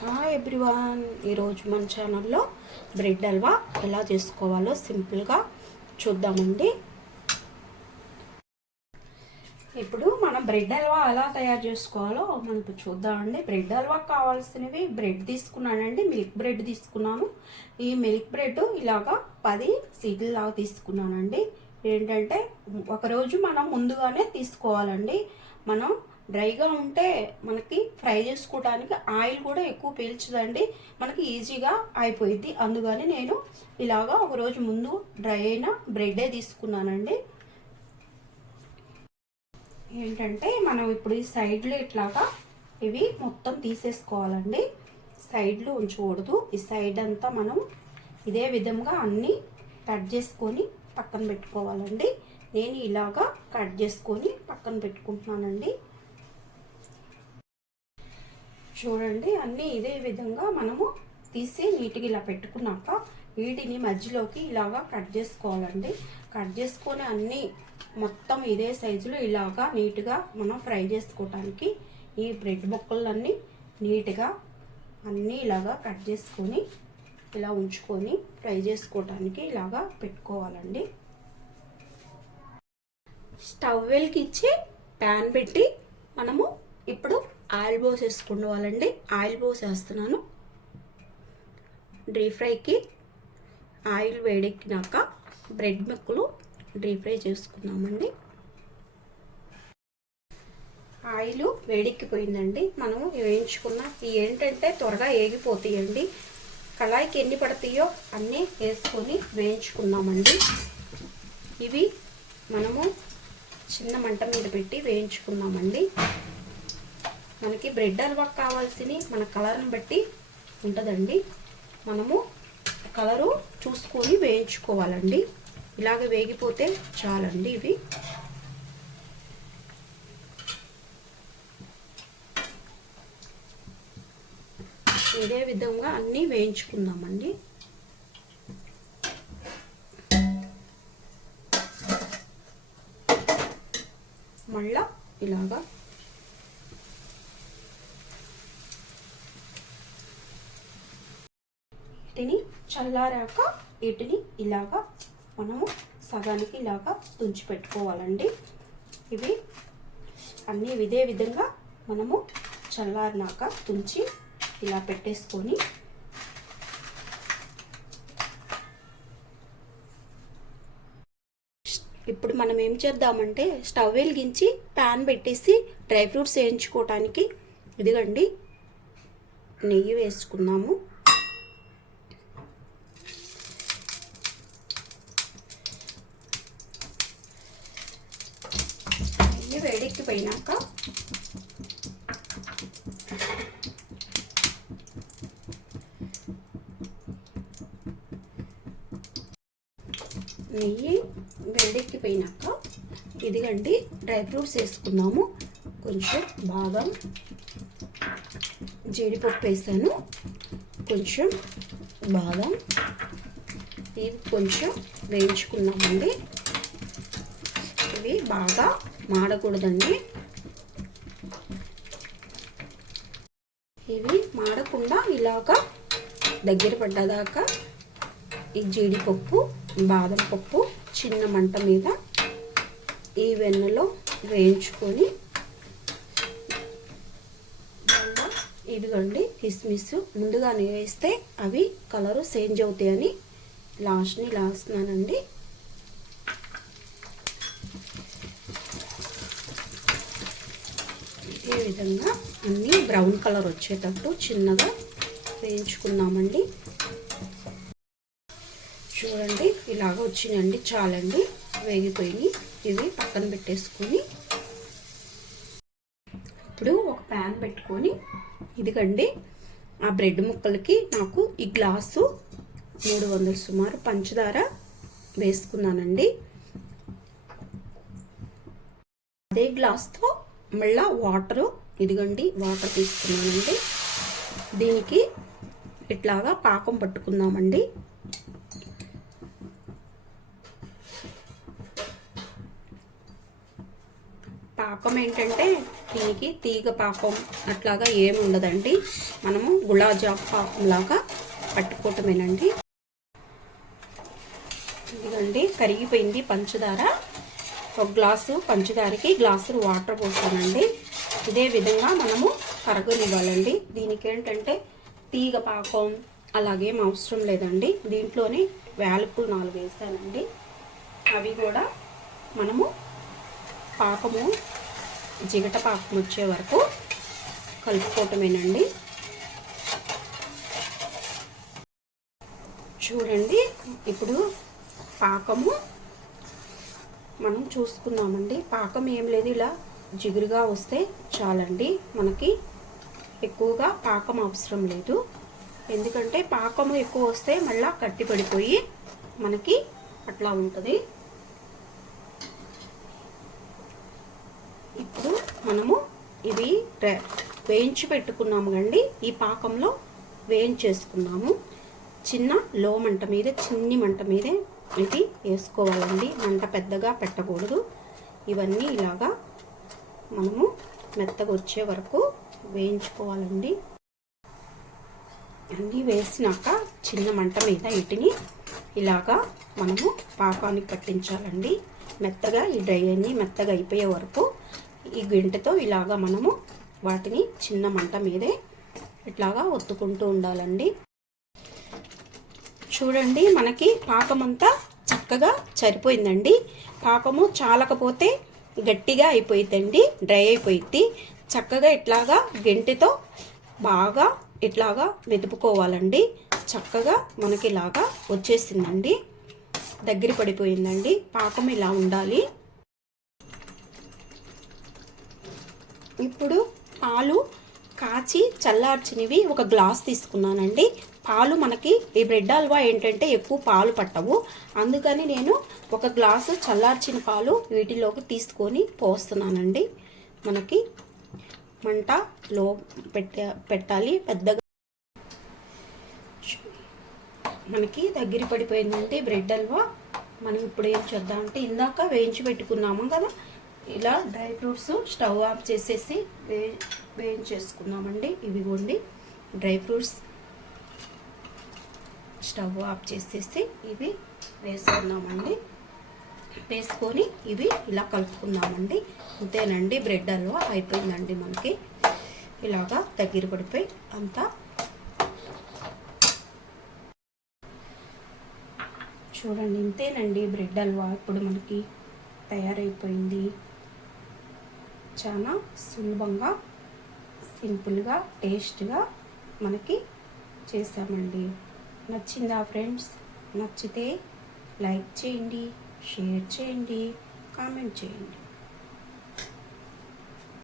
Hi everyone, ఈరోజు మన ఛానల్లో బ్రెడ్ హల్వా ఎలా చేసుకోవాలో సింపుల్గా చూద్దామండి. ఇప్పుడు మనం బ్రెడ్ హల్వా ఎలా తయారు చేసుకోవాలో మనకు చూద్దామండి. బ్రెడ్ హల్వా కావాల్సినవి బ్రెడ్ తీసుకున్నానండి, మిల్క్ బ్రెడ్ తీసుకున్నాను. ఈ మిల్క్ బ్రెడ్ ఇలాగా 10 సీట్లు లాగా తీసుకున్నానండి. ఏంటంటే ఒకరోజు మనం ముందుగానే తీసుకోవాలండి. మనం డ్రైగా ఉంటే మనకి ఫ్రై చేసుకోవడానికి ఆయిల్ కూడా ఎక్కువ పీల్చదండి, మనకి ఈజీగా అయిపోయింది. అందుకని నేను ఇలాగా ఒకరోజు ముందు డ్రై అయిన బ్రెడ్డే తీసుకున్నానండి. ఏంటంటే మనం ఇప్పుడు ఈ సైడ్లో ఇట్లాగా ఇవి మొత్తం తీసేసుకోవాలండి, సైడ్లో ఉంచకూడదు. ఈ సైడ్ అంతా మనం ఇదే విధంగా అన్నీ కట్ చేసుకొని పక్కన పెట్టుకోవాలండి. నేను ఇలాగా కట్ చేసుకొని పక్కన పెట్టుకుంటున్నానండి. చూడండి, అన్నీ ఇదే విధంగా మనము తీసి నీట్గా ఇలా పెట్టుకున్నాక వీటిని మధ్యలోకి ఇలాగా కట్ చేసుకోవాలండి. కట్ చేసుకొని అన్నీ మొత్తం ఇదే సైజులో ఇలాగా నీట్గా మనం ఫ్రై చేసుకోవటానికి ఈ బ్రెడ్ ముక్కలన్నీ నీట్గా అన్నీ ఇలాగా కట్ చేసుకొని ఇలా ఉంచుకొని ఫ్రై చేసుకోవటానికి ఇలాగా పెట్టుకోవాలండి. స్టవ్ వెలిగించి ప్యాన్ పెట్టి మనము ఇప్పుడు ఆయిల్ పోసేసుకోవాలండి. ఆయిల్ పోసేస్తున్నాను. డీప్ ఫ్రైకి ఆయిల్ వేడెక్కినాక బ్రెడ్ ముక్కలు డీప్ ఫ్రై చేసుకున్నామండి. ఆయిల్ వేడెక్కిపోయిందండి. మనము వేయించుకున్న ఏంటంటే త్వరగా ఏగిపోతాయండి. కళాయికి ఎన్ని పడతాయో అన్నీ వేసుకొని వేయించుకున్నామండి. ఇవి మనము చిన్న మంట మీద పెట్టి వేయించుకున్నామండి. మనకి బ్రెడ్ హల్వా కావాల్సిన మన కలర్ని బట్టి ఉంటుందండి. మనము కలరు చూసుకొని వేయించుకోవాలండి. ఇలాగ వేగిపోతే చాలండి. ఇవి ఇదే విధంగా అన్నీ వేయించుకుందామండి. మళ్ళా ఇలాగా వీటిని చల్లారాక వీటిని ఇలాగా మనము సగానికి ఇలాగా తుంచి పెట్టుకోవాలండి. ఇవి అన్నీ ఇదే విధంగా మనము చల్లారినాక తుంచి ఇలా పెట్టేసుకొని ఇప్పుడు మనం ఏం చేద్దామంటే స్టవ్ వెలిగించి ప్యాన్ పెట్టేసి డ్రై ఫ్రూట్స్ వేయించుకోవటానికి ఇదిగండి నెయ్యి వేసుకున్నాము. నెయ్యి వేడెక్కిపోయినాక ఇదిగండి డ్రై ఫ్రూట్స్ వేసుకున్నాము. కొంచెం బాదం, జీడిపప్పు వేసాను, కొంచెం బాదం, ఇవి కొంచెం వేయించుకున్నామండి. ఇవి బాగా మాడకూడదండి. ఇవి మాడకుండా ఇలాగా దగ్గర పడ్డదాకా ఈ జీడిపప్పు, బాదం పప్పు చిన్న మంట మీద ఈ వెన్నలో వేయించుకొని ఇదిగోండి కిస్మిస్ ముందుగానే వేస్తే అవి కలరు చేంజ్ అవుతాయని లాస్ట్ని లాస్తున్నానండి. ఈ విధంగా అన్నీ బ్రౌన్ కలర్ వచ్చేటట్టు చిన్నగా వేయించుకున్నామండి. చూడండి ఇలాగ వచ్చినాయండి, చాలండి, వేగిపోయి ఇవి పక్కన పెట్టేసుకొని ఇప్పుడు ఒక ప్యాన్ పెట్టుకొని ఇదిగండి ఆ బ్రెడ్ ముక్కలకి నాకు ఈ గ్లాసు 300 సుమారు పంచదార వేసుకున్నానండి. అదే గ్లాస్తో మళ్ళీ వాటరు ఇదిగండి వాటర్ తీసుకున్నానండి. దీనికి ఇట్లాగా పాకం పట్టుకుందామండి. పాకం ఏంటంటే దీనికి తీగ పాకం అట్లాగా ఏమి ఉండదండి. మనము గులాబ్ జామ్ పాకం లాగా పట్టుకోవటమేనండి. ఇదిగండి కరిగిపోయింది పంచదార. ఒక గ్లాసు పంచదారకి గ్లాసు వాటర్ పోసానండి. ఇదే విధంగా మనము కరగనివ్వాలండి. దీనికి ఏంటంటే తీగ పాకం అలాగేం అవసరం లేదండి. దీంట్లోనే యాలకులు 4 వేసానండి. అవి కూడా మనము పాకము జిగట పాకం వచ్చే వరకు కలుపుకోవటమేనండి. చూడండి ఇప్పుడు పాకము మనం చూసుకున్నామండి. పాకం ఏం లేదు, ఇలా జిగురుగా వస్తే చాలండి. మనకి ఎక్కువగా పాకం అవసరం లేదు. ఎందుకంటే పాకము ఎక్కువ వస్తే మళ్ళీ కట్టి పడిపోయి మనకి అట్లా ఉంటుంది. ఇప్పుడు మనము ఇవి వేయించి పెట్టుకున్నాము కండి. ఈ పాకంలో వేయించేసుకున్నాము. చిన్న లో మంట మీద, చిన్ని మంట మీదే ఇది వేసుకోవాలండి. మంట పెద్దగా పెట్టకూడదు. ఇవన్నీ ఇలాగా మనము మెత్తగా వచ్చే వరకు వేయించుకోవాలండి. అన్నీ వేసినాక చిన్న మంట మీద వీటిని ఇలాగా మనము పాకానికి పట్టించాలండి. మెత్తగా ఈ డ్రై అన్నీ మెత్తగా అయిపోయే వరకు ఈ గంటెతో ఇలాగా మనము వాటిని చిన్న మంట మీదే ఇట్లాగా ఒత్తుకుంటూ ఉండాలండి. చూడండి మనకి పాకం అంతా చక్కగా సరిపోయిందండి. పాకము చాలకపోతే గట్టిగా అయిపోయిందండి, డ్రై అయిపోయింది. చక్కగా ఇట్లాగా గంటెతో బాగా ఇట్లాగా మెదుపుకోవాలండి. చక్కగా మనకి ఇలాగా వచ్చేసిందండి, దగ్గర పడిపోయిందండి. పాకం ఇలా ఉండాలి. ఇప్పుడు పాలు కాచి చల్లార్చినవి ఒక గ్లాస్ తీసుకున్నానండి. పాలు మనకి ఈ బ్రెడ్ హల్వా ఏంటంటే ఎక్కువ పాలు పట్టవు. అందుకని నేను ఒక గ్లాసు చల్లార్చిన పాలు వీటిలోకి తీసుకొని పోస్తున్నానండి. మనకి మంట లో పెట్టాలి పెద్దగా. మనకి దగ్గర పడిపోయిందంటే బ్రెడ్ హల్వా. మనం ఇప్పుడు ఏం చేద్దామంటే ఇందాక వేయించి పెట్టుకున్నాము కదా, ఇలా డ్రై ఫ్రూట్స్ స్టవ్ ఆఫ్ చేసేసి వేయించేసుకున్నామండి. ఇవి కూడా డ్రై ఫ్రూట్స్ స్టవ్ ఆఫ్ చేసేసి ఇవి వేసుకున్నామండి. వేసుకొని ఇవి ఇలా కలుపుకున్నామండి. అంతేనండి, బ్రెడ్ హల్వా అయిపోయిందండి. మనకి ఇలాగా దగ్గర పడిపోయి అంతా చూడండి. ఇంతేనండి బ్రెడ్ హల్వా ఇప్పుడు మనకి తయారైపోయింది. చాలా సులభంగా, సింపుల్గా, టేస్ట్గా మనకి చేసామండి. నచ్చిందా ఫ్రెండ్స్? నచ్చితే లైక్ చేయండి, షేర్ చేయండి, కామెంట్ చేయండి.